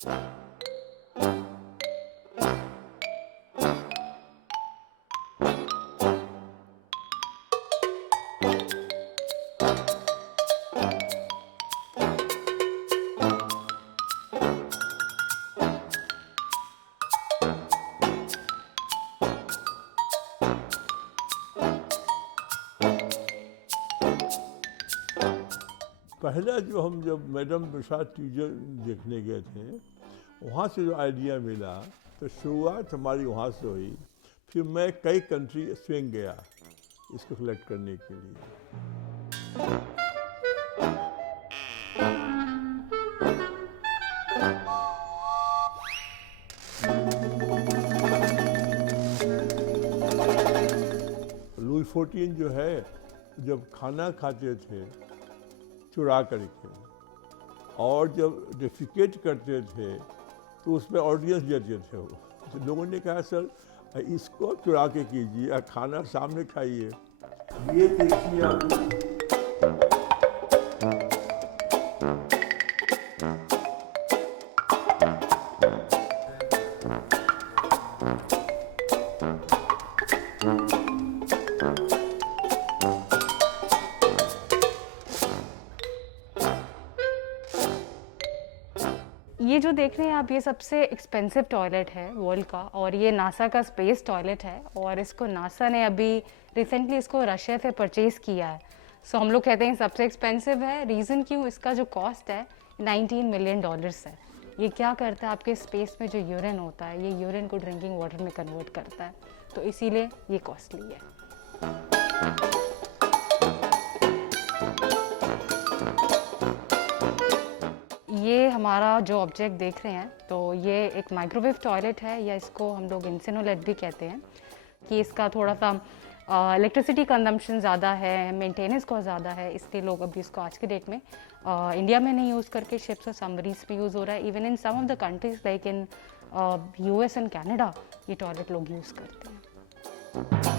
पहला जब मैडम प्रसाद टीचर देखने गए थे, वहाँ से जो आइडिया मिला तो शुरुआत हमारी वहाँ से हुई। फिर मैं कई कंट्री स्पेन गया इसको कलेक्ट करने के लिए। लुई 14 जो है जब खाना खाते थे चुरा करके, और जब डेफिकेट करते थे तो उसमें ऑडियंस देते थे वो। तो लोगों ने कहा सर इसको चुरा के कीजिए, खाना सामने खाइए। ये देखिए आप। ये जो देख रहे हैं आप, ये सबसे एक्सपेंसिव टॉयलेट है वर्ल्ड का, और ये नासा का स्पेस टॉयलेट है, और इसको नासा ने अभी रिसेंटली इसको रशिया से परचेज़ किया है। सो हम लोग कहते हैं सबसे एक्सपेंसिव है। रीज़न क्यों? इसका जो कॉस्ट है $19 मिलियन है। ये क्या करता है, आपके स्पेस में जो यूरिन होता है, ये यूरिन को ड्रिंकिंग वाटर में कन्वर्ट करता है, तो इसीलिए ये कॉस्टली है। ये हमारा जो ऑब्जेक्ट देख रहे हैं, तो ये एक माइक्रोवेव टॉयलेट है, या इसको हम लोग इंसिनोलेट भी कहते हैं, कि इसका थोड़ा सा इलेक्ट्रिसिटी कंजम्पशन ज़्यादा है, मेंटेनेंस को ज़्यादा है, इसलिए लोग अभी इसको आज के डेट में इंडिया में नहीं यूज़ करके शिप्स और सबमरीन्स पे यूज़ हो रहा है। Even in some of the countries like in US and Canada ये टॉयलेट लोग यूज़ करते हैं।